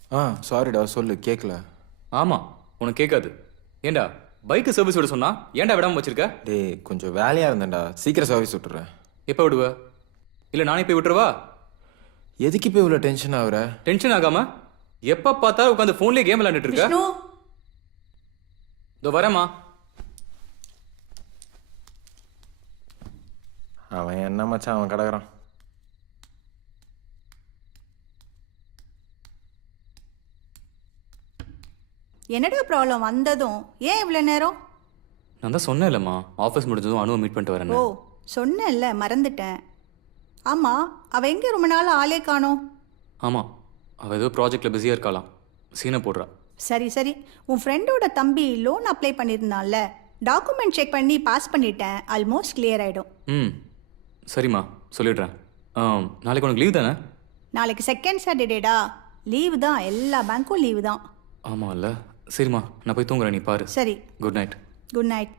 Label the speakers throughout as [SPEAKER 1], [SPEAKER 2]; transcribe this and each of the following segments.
[SPEAKER 1] சாரிடா சொல்லு கேட்கல.
[SPEAKER 2] ஆமாம் உனக்கு கேட்காது. ஏண்டா பைக்கு சர்வீஸ் விட சொன்னா ஏன்டா விடாமல் வச்சிருக்க?
[SPEAKER 1] டேய் கொஞ்சம் வேலையாக இருந்தேன்டா, சீக்கிரம் சர்வீஸ் விட்டுறேன்.
[SPEAKER 2] எப்போ விடுவ? இல்லை நானே போய் விட்டுருவா?
[SPEAKER 1] எதுக்கு இப்போ இவ்வளோ டென்ஷன் ஆகுற?
[SPEAKER 2] டென்ஷன் ஆகாம எப்போ பார்த்தா உட்காந்து ஃபோன்லேயே கேம் விளையாண்டுட்டு இருக்க.
[SPEAKER 3] விஷ்ணு
[SPEAKER 2] இதோ வரேம்மா.
[SPEAKER 1] அவன் என்ன மச்சான் அவன் கிடக்குறான்.
[SPEAKER 3] என்னடா ப்ராப்ளம் வந்ததும் ஏன் இவ்வளோ நேரம்?
[SPEAKER 2] நான் தான் சொன்னேன் இல்லைம்மா, ஆஃபீஸ் முடிஞ்சதும் அனுவை மீட் பண்ணிட்டு வரேன்.
[SPEAKER 3] ஓ சொன்னேன்ல மறந்துட்டேன். ஆமாம் அவள் எங்கே ரொம்ப நாள் ஆளே காணோம்?
[SPEAKER 2] ஆமாம் அவள் ஏதோ ப்ராஜெக்டில் பிஸியாக இருக்கலாம், சீனை போடுறா.
[SPEAKER 3] சரி சரி, உன் ஃப்ரெண்டோட தம்பி லோன் அப்ளை பண்ணியிருந்தான்ல, டாக்குமெண்ட் செக் பண்ணி பாஸ் பண்ணிட்டேன். ஆல்மோஸ்ட் கிளியர் ஆகிடும்.
[SPEAKER 2] ம் சரிம்மா சொல்லிடுறேன். நாளைக்கு உனக்கு லீவ் தானே?
[SPEAKER 3] நாளைக்கு செகண்ட் சாட்டர்டேடா, லீவு தான், எல்லா பேங்க்கும் லீவு தான்.
[SPEAKER 2] ஆமாம் இல்லை, சரிம்மா நான் போய் தூங்குறேன், நீ பாரு.
[SPEAKER 3] சரி
[SPEAKER 2] good night.
[SPEAKER 3] Good night.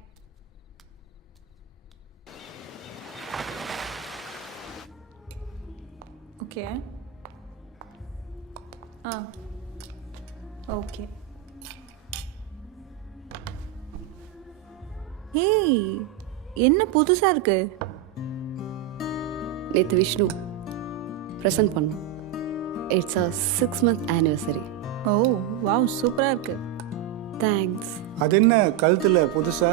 [SPEAKER 4] Okay okay. ஏய் என்ன புதுசாக இருக்கு?
[SPEAKER 5] நேற்று விஷ்ணு ப்ரெசன்ட் பண்ணோம். It's a 6 month anniversary.
[SPEAKER 4] ஓ வாவ் சூப்பராக இருக்கு.
[SPEAKER 5] தேங்க்ஸ்.
[SPEAKER 6] அது என்ன கழுத்தில் புதுசா?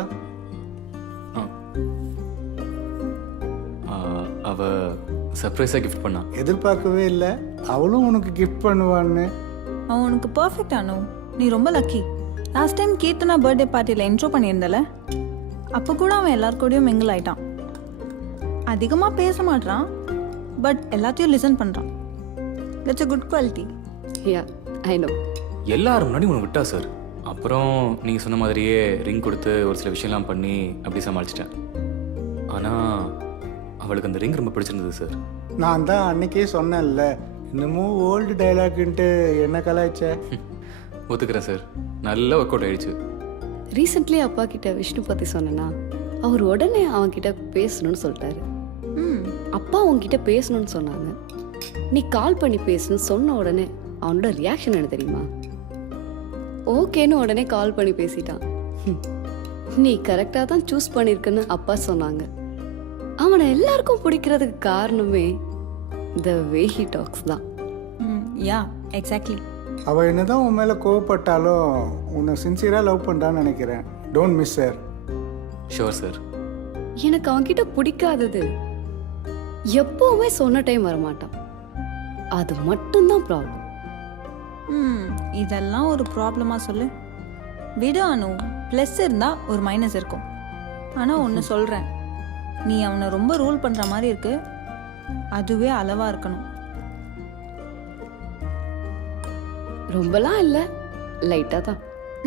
[SPEAKER 2] அவ சர்ப்ரைஸாக கிஃப்ட் பண்ணா.
[SPEAKER 6] எதிர்பார்க்கவே இல்லை அவளும் உனக்கு கிஃப்ட் பண்ணுவான்னு.
[SPEAKER 4] அவன் உனக்கு பர்ஃபெக்ட் ஆனோ, நீ ரொம்ப lucky. Last time Keerthana birthday பார்ட்டியில் இன்ட்ரோ பண்ணியிருந்தல, அப்போ கூட அவன் எல்லார் கூடயும் மிங்கிள் ஆயிட்டான். அதிகமாக பேச மாட்டான், பட் எல்லாத்தையும் லிசன் பண்ணுறான். That's a good quality.
[SPEAKER 5] Yeah I know.
[SPEAKER 2] எல்லாரும் முன்னாடி உனக்கு விட்டா சார். அப்புறம் நீங்கள் சொன்ன மாதிரியே ரிங் கொடுத்து ஒரு சில விஷயம்லாம் பண்ணி அப்படி சமாளிச்சிட்டேன். ஆனால் அவளுக்கு அந்த ரிங் ரொம்ப பிடிச்சிருந்தது சார்.
[SPEAKER 6] நான் தான் அன்னைக்கே சொன்னேன்ல, இன்னமும் ஓல்டு டைலாக்ன்ட்டு என்ன கலாய்ச்ச.
[SPEAKER 2] ஒத்துக்கிறேன் சார், நல்ல ஒர்க் அவுட் ஆயிடுச்சு.
[SPEAKER 5] ரீசெண்ட்லி அப்பா கிட்ட விஷ்ணு பற்றி சொன்னேன்னா அவர் உடனே அவன்கிட்ட பேசணும்னு சொல்லிட்டாரு. அப்பா உன்கிட்ட பேசணும்னு சொன்னாங்க, நீ கால் பண்ணி பேசணும்னு சொன்ன உடனே அவனோட ரியாக்ஷன் என்ன தெரியுமா? ஓகேன்னு உடனே கால் பண்ணி பேசிட்டான். நீ கரெக்டாக தான் சூஸ் பண்ணியிருக்குன்னு அப்பா சொன்னாங்க. அவனை எல்லாருக்கும் பிடிக்கிறதுக்கு காரணமே த வே ஹி டாக்ஸ் தான்.
[SPEAKER 4] Yeah exactly.
[SPEAKER 6] அவள் என்னதான் உன் மேலே கோவப்பட்டாலும் உன்னை சின்சியராக லவ் பண்ணுறான்னு நினைக்கிறேன். Don't miss her.
[SPEAKER 2] Sure sir.
[SPEAKER 5] எனக்கு அவன்கிட்ட பிடிக்காதது எப்பவுமே சொன்ன டைம் வரமாட்டான், அது மட்டும்தான் ப்ராப்ளம்.
[SPEAKER 4] இதெல்லாம் ஒரு ப்ராப்ளமாக சொல்லு. விடு அனு, ப்ளஸ் இருந்தால் ஒரு மைனஸ் இருக்கும். ஆனால் ஒன்று சொல்கிறேன், நீ அவனை ரொம்ப ரூல் பண்ணுற மாதிரி இருக்கு, அதுவே அளவாக இருக்கணும்.
[SPEAKER 5] ரொம்பலாம் இல்லை, லைட்டாக தான்.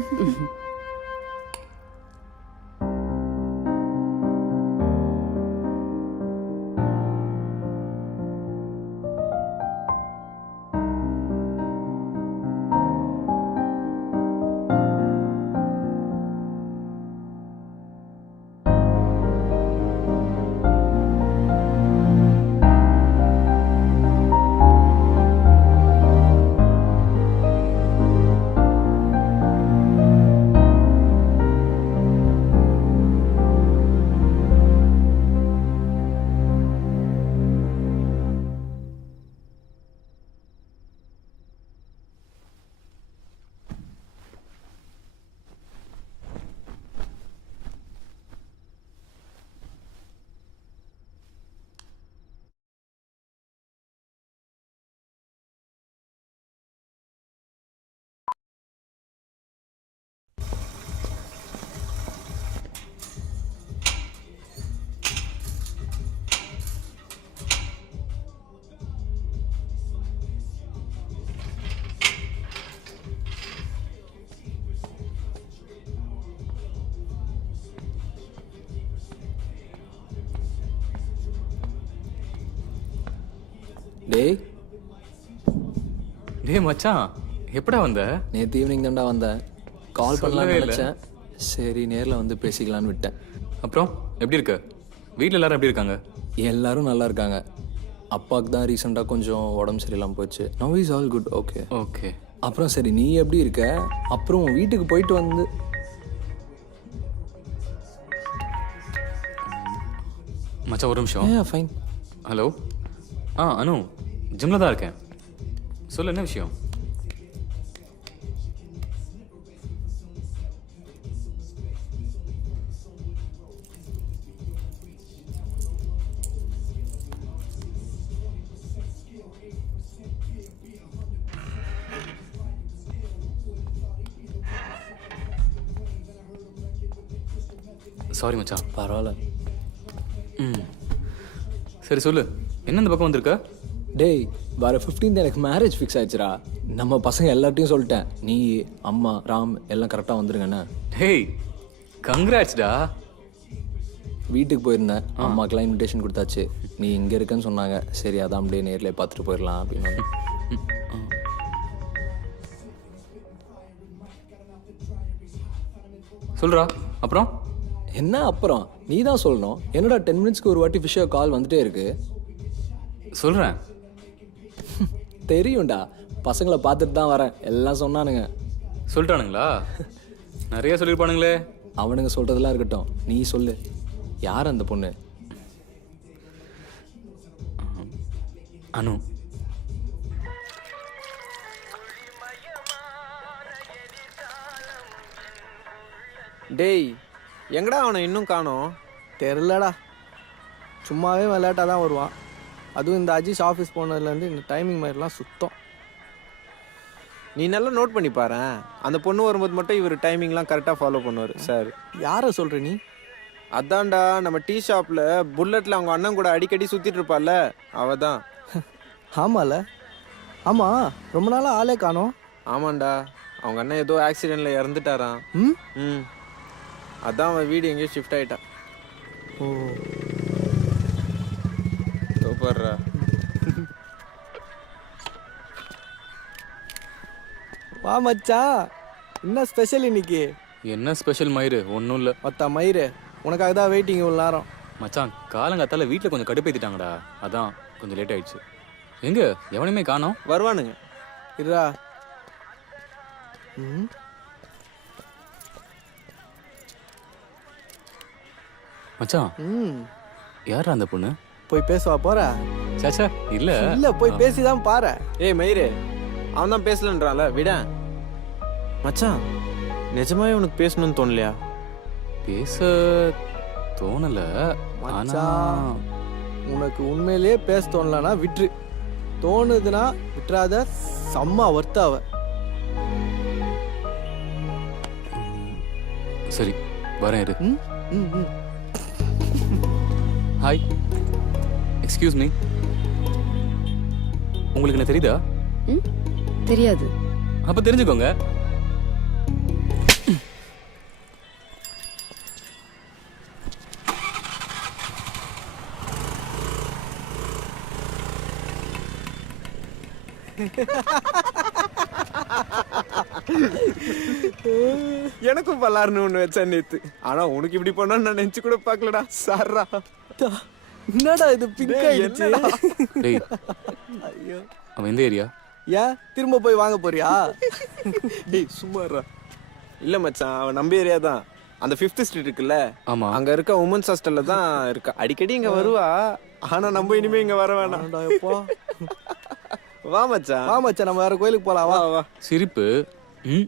[SPEAKER 1] டேய்
[SPEAKER 2] டேய் மச்சான், எப்படா வந்த?
[SPEAKER 1] நேற்று ஈவினிங் தான்டா வந்தேன். கால் பண்ணலாம்னு
[SPEAKER 2] சொல்லவே இல்லை.
[SPEAKER 1] நினச்சேன், சரி நேரில் வந்து பேசிக்கலான்னு விட்டேன்.
[SPEAKER 2] அப்புறம் எப்படி இருக்க? வீட்டில் எல்லாரும் எப்படி இருக்காங்க?
[SPEAKER 1] எல்லாரும் நல்லா இருக்காங்க. அப்பாவுக்கு தான் ரீசெண்டாக கொஞ்சம் உடம்பு சரியில்லாமல் போச்சு. Now is all good. Okay
[SPEAKER 2] okay.
[SPEAKER 1] அப்புறம் சரி நீ எப்படி இருக்க? அப்புறம் உன் வீட்டுக்கு போயிட்டு வந்து
[SPEAKER 2] மச்சான் ஒரு நிமிஷம்.
[SPEAKER 1] ஃபைன்.
[SPEAKER 2] ஹலோ. அனு, ஜிம்மில் தான் இருக்கேன். சொல்லு, என்ன விஷயம்? சாரி மச்சான்.
[SPEAKER 1] பரவாயில்ல.
[SPEAKER 2] ம், சரி சொல்லு, என்ன இந்த பக்கம் வந்திருக்க?
[SPEAKER 1] டேய், வர 15th எனக்கு மேரேஜ் ஃபிக்ஸ் ஆயிடுச்சுடா. நம்ம பசங்க எல்லார்ட்டையும் சொல்லிட்டேன். நீ, அம்மா, ராம் எல்லாம் கரெக்டாக வந்துருங்கண்ணே.
[SPEAKER 2] டேய், கங்க்ராட்ஸ்டா.
[SPEAKER 1] வீட்டுக்கு போயிருந்தேன். அம்மாக்கெல்லாம் இன்விடேஷன் கொடுத்தாச்சு. நீ இங்கே இருக்கேன்னு சொன்னாங்க. சரி அதான் அப்படியே நேரில் பார்த்துட்டு போயிடலாம் அப்படின்னு.
[SPEAKER 2] சொல்றா. அப்புறம்
[SPEAKER 1] என்ன அப்புறம்? நீ தான் சொல்லணும். என்னடா 10 மினிட்ஸ்க்கு ஒரு வாட்டி ஃபிஷ்ஷோ கால் வந்துட்டே இருக்கு.
[SPEAKER 2] சொல்கிறேன்.
[SPEAKER 1] தெரியும்டா, பசங்களை பார்த்துட்டு தான் வரேன். எல்லாம் சொன்னானுங்க.
[SPEAKER 2] சொல்லிட்டானுங்களா? நிறைய சொல்லியிருப்பானுங்களே.
[SPEAKER 1] அவனுங்க சொல்கிறதெல்லாம் இருக்கட்டும், நீ சொல்லு. யார் அந்த பொண்ணு?
[SPEAKER 2] அனு.
[SPEAKER 7] டேய், எங்கடா அவனை இன்னும் காணோம்?
[SPEAKER 8] தெரிலடா, சும்மாவே விளையாட்டாக தான் வருவான். அதுவும் இந்த அஜீஷ் ஆஃபீஸ் போனதுலேருந்து இந்த டைமிங் மாதிரிலாம் சுத்தம்.
[SPEAKER 7] நீ நல்லா நோட் பண்ணி பாரேன். அந்த பொண்ணு வரும்போது மட்டும் இவர் டைமிங்லாம் கரெக்டாக ஃபாலோ பண்ணுவார் சார்.
[SPEAKER 8] யாரை சொல்கிற நீ?
[SPEAKER 7] அதான்டா, நம்ம டீ ஷாப்பில் புல்லட்டில் அவங்க அண்ணன் கூட அடிக்கடி சுற்றிட்டு இருப்பாள்ல, அவ தான்.
[SPEAKER 8] ஆமால. ஆமாம், ரொம்ப நாளாக ஆளே காணோம்.
[SPEAKER 7] ஆமாண்டா, அவங்க அண்ணன் ஏதோ ஆக்சிடெண்ட்டில் இறந்துட்டாராம்.
[SPEAKER 8] ம்.
[SPEAKER 7] ம், அதான் அவன் வீடு எங்கேயோ ஷிஃப்ட் ஆகிட்டா.
[SPEAKER 8] ஓ,
[SPEAKER 7] சூப்பர்ரா.
[SPEAKER 8] வா மச்சான், என்ன ஸ்பெஷல் இன்னைக்கு?
[SPEAKER 2] என்ன ஸ்பெஷல் மயிறு? ஒன்றும் இல்லை
[SPEAKER 8] மொத்த மயிறு, உனக்காக தான் வெயிட்டிங் இவ்வளோ நேரம்.
[SPEAKER 2] மச்சான். காலங்காத்தால வீட்டில் கொஞ்சம் கடுப்பேற்றிட்டாங்கடா, அதான் கொஞ்சம் லேட் ஆயிடுச்சு. எங்க எவனையுமே காணோம்?
[SPEAKER 7] வருவானுங்க.
[SPEAKER 8] இருடா. ம்.
[SPEAKER 2] மச்சான்,
[SPEAKER 8] ம்.
[SPEAKER 2] யாரா அந்த பொண்ணு?
[SPEAKER 8] போய் பேசுவா போற?
[SPEAKER 2] சாச்சா இல்லை.
[SPEAKER 8] இல்லை, போய் பேசி தான் பாரு.
[SPEAKER 7] ஏய் மயிரு, அவன் தான் பேசலன்றான்ல, விட. மச்சான், நிஜமாவே உனக்கு பேசணும்னு தோணலையா?
[SPEAKER 2] பேச தோணலை.
[SPEAKER 8] மச்சான், உனக்கு உண்மையிலேயே பேச தோணலனா விட்டுரு. தோணுதுன்னா விட்டுறாத. செம்ம வர்த்தாவ.
[SPEAKER 2] சரி வரேன் இரு.
[SPEAKER 8] ம் ம் ம்.
[SPEAKER 2] Hi, excuse me. உங்களுக்கு என்ன தெரியுதா?
[SPEAKER 5] ம் தெரியாது.
[SPEAKER 2] அப்போ தெரிஞ்சுக்கோங்க.
[SPEAKER 7] எனக்கும் பல்லாருன்னு ஒன்று வச்சேன் நேத்து. ஆனா உனக்கு இப்படி பண்ணான்னு நான் நினைச்சு கூட பார்க்கலடா. சாரா,
[SPEAKER 8] என்னடா இது பிங்க் ஆயிடுச்சு?
[SPEAKER 2] டேய்,
[SPEAKER 8] ஐயோ,
[SPEAKER 2] அவன் எந்த ஏரியா?
[SPEAKER 8] ஏன் திரும்ப போய் வாங்க போறியா?
[SPEAKER 7] டேய் சும்மாறா. இல்ல மச்சான், அவன் நம்ம ஏரியா தான். அந்த 5th ஸ்ட்ரீட் இருக்குல்ல,
[SPEAKER 2] ஆமா.
[SPEAKER 7] அங்க இருக்க உமன்ஸ் ஹாஸ்டல்ல தான் இருக்கா. அடிக்கடி இங்க வருவா. ஆனா நம்ம இனிமே இங்க வர வேணாம்.
[SPEAKER 8] வேண்டாம், எப்போ?
[SPEAKER 7] வா மச்சான்.
[SPEAKER 8] வா மச்சான், நம்ம வேற கோயிலுக்கு போலாம். வா.
[SPEAKER 7] வா வா.
[SPEAKER 2] சிரிப்பு. ம்.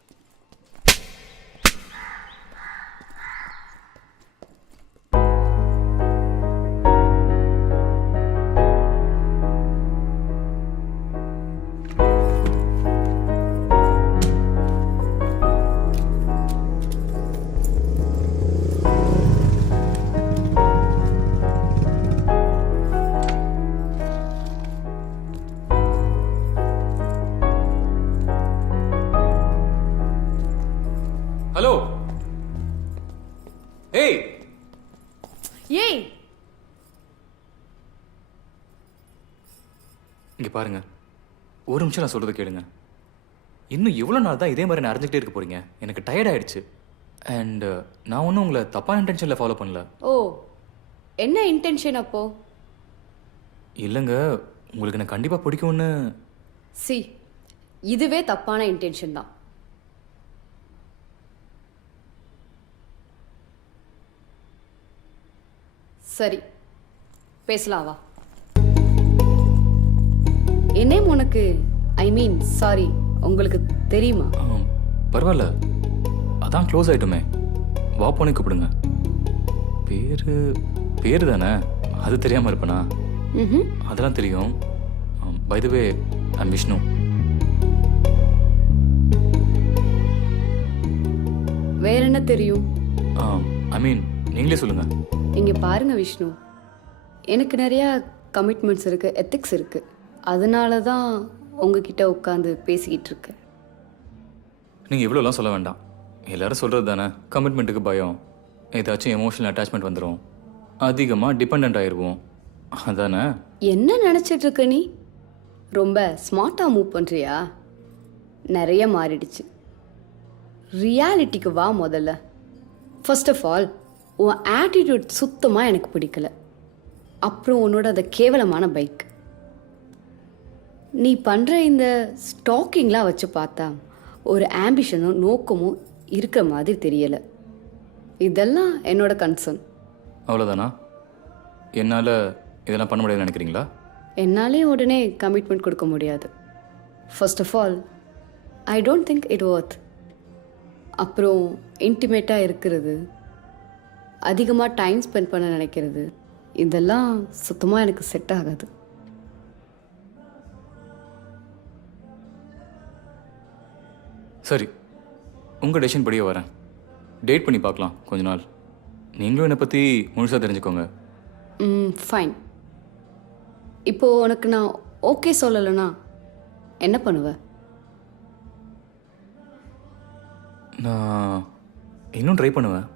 [SPEAKER 2] ஹலோ. ஏய்,
[SPEAKER 5] ஏய்,
[SPEAKER 2] இங்க பாருங்க, ஒரு நிமிஷம் நான் சொல்றதை கேளுங்க. இன்னும் எவ்வளோ நாள் தான் இதே மாதிரி நான் அரைஞ்சிக்கிட்டே இருக்க போறீங்க? எனக்கு டயர்ட் ஆயிடுச்சு. அண்ட் நான் ஒன்றும் உங்களை தப்பான இன்டென்ஷனில் ஃபாலோ பண்ணல.
[SPEAKER 5] ஓ, என்ன இன்டென்ஷன் அப்போ?
[SPEAKER 2] இல்லைங்க, உங்களுக்கு எனக்கு கண்டிப்பாக பிடிக்கும்னு.
[SPEAKER 5] சி, இதுவே தப்பான இன்டென்ஷன் தான். சரி, பேசலாம் வா. என்ன உனக்கு, ஐ மீன் சாரி, உங்களுக்கு தெரியுமா?
[SPEAKER 2] பரவாயில்ல, அதான் க்ளோஸ் ஆயிட்டுமே. வா போனே கூப்பிடுங்க. பேரு தானே, அது தெரியாமல் இருப்பேனா?
[SPEAKER 5] ம்.
[SPEAKER 2] அதெல்லாம் தெரியும். By the way, I'm Vishnu.
[SPEAKER 5] வேற என்ன தெரியும்?
[SPEAKER 2] ஐ மீன் நீங்களே சொல்லுங்க.
[SPEAKER 5] இங்க பாருங்க விஷ்ணு, எனக்கு நிறைய கமிட்மெண்ட்ஸ் இருக்கு, எத்திக்ஸ் இருக்கு. அதனால தான் உங்ககிட்ட உட்காந்து பேசிக்கிட்டு இருக்கேன்.
[SPEAKER 2] நீங்கள் இவ்வளோலாம் சொல்ல வேண்டாம். எல்லாரும் சொல்கிறது தானே, கமிட்மெண்ட்டுக்கு பயம், ஏதாச்சும் எமோஷனல் அட்டாச்மெண்ட் வந்துடும், அதிகமாக டிபெண்ட் ஆயிடுவோம், அதானே?
[SPEAKER 5] என்ன நினச்சிட்டு இருக்க நீ? ரொம்ப ஸ்மார்ட்டாக மூவ் பண்ணுறியா? நிறைய மாறிடுச்சு. ரியாலிட்டிக்கு வா முதல்ல. ஃபர்ஸ்ட் ஆஃப் ஆல், உன் ஆட்டிடியூட் சுத்தமாக எனக்கு பிடிக்கல. அப்புறம் உன்னோட அந்த கேவலமான பைக், நீ பண்ணுற இந்த ஸ்டாக்கிங்லாம் வச்சு பார்த்தா ஒரு ஆம்பிஷனும் நோக்கமும் இருக்கிற மாதிரி தெரியலை. இதெல்லாம் என்னோட கன்சர்ன்.
[SPEAKER 2] அவ்வளோதானா? என்னால் இதெல்லாம் பண்ண முடியாதுன்னு நினைக்கிறீங்களா?
[SPEAKER 5] என்னாலே உடனே கமிட்மெண்ட் கொடுக்க முடியாது. First of all, I don't think it worth. அப்புறம் இன்டிமேட்டாக இருக்கிறது, அதிகமாக டைம் ஸ்பெண்ட் பண்ண நினைக்கிறது, இதெல்லாம் சுத்தமாக எனக்கு செட் ஆகாது.
[SPEAKER 2] சரி, உங்கள் டெசிஷன் படியே வரேன். டேட் பண்ணி பார்க்கலாம் கொஞ்ச நாள். நீங்களும் என்னை பற்றி முழுசாக தெரிஞ்சுக்கோங்க.
[SPEAKER 5] ஃபைன். இப்போது உனக்கு நான் ஓகே சொல்லலைன்னா என்ன பண்ணுவேன்?
[SPEAKER 2] நான் இன்னும் ட்ரை பண்ணுவேன்.